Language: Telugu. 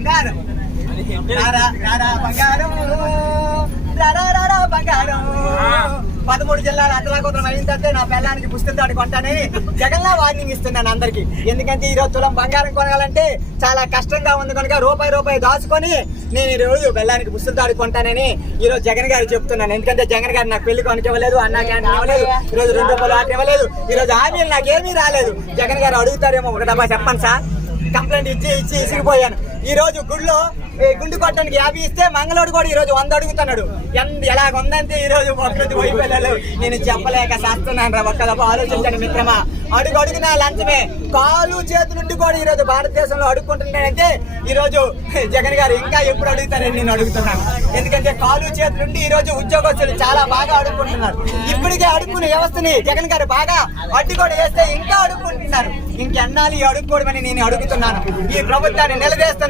బంగారం రారా రారా బంగారం రారా రారా బంగారం 13 జిల్లాల అతలాకుతలం అయిన తర్వాత నా పిల్లానికి పుస్తకాలు కొంటానని జగన్లా వార్నింగ్ ఇస్తున్నాను అందరికి. ఎందుకంటే ఈ రోజు తులం బంగారం కొనాలంటే చాలా కష్టంగా ఉంది కనుక రూపాయి దాచుకొని నేను ఈ రోజు బెల్లానికి పుస్తకాలు కొంటానని ఈ రోజు జగన్ గారు చెప్తున్నాను. ఎందుకంటే జగన్ గారు నాకు పెళ్లి కొనికి ఇవ్వలేదు, అన్నా క్యాంటీన్ ఇవ్వలేదు, ఈ రోజు 2 రూపాయలు ఆట ఇవ్వలేదు, ఈ రోజు హామీలు నాకేమీ రాలేదు. జగన్ గారు అడుగుతారేమో ఒక డబ్బా చెప్పండి సార్, కంప్లైంట్ ఇచ్చి ఇసిగిపోయాను. ఈ రోజు గుండు కొట్టడానికి 50 ఇస్తే మంగళోడు కూడా ఈ రోజు 100 అడుగుతున్నాడు. ఎలాగ ఉందంటే ఈ రోజు ప్రకృతి వైఫల్యాలు నేను చెప్పలేక చేస్తున్నాను రా. ఒక్క దఫా ఆలోచించండి మిత్రమా, అడుగునా లంచమే. కాలు చేతులుండి కూడా ఈ రోజు భారతదేశంలో అడుక్కుంటున్నాడంటే ఈ రోజు జగన్ గారు ఇంకా ఎప్పుడు అడుగుతారని నేను అడుగుతున్నాను. ఎందుకంటే కాలు చేతులుండి ఈ రోజు ఉద్యోగస్తులు చాలా బాగా అడుక్కుంటున్నారు. ఇప్పటికే అడుక్కునే వ్యవస్థని జగన్ గారు బాగా అడ్డు కూడా వేస్తే ఇంకా అడుక్కుంటున్నారు. ఇంకెన్నాళ్ళు ఈ అడుక్కోవడమని నేను అడుగుతున్నాను. ఈ ప్రభుత్వాన్ని నిలదీస్తున్నాను.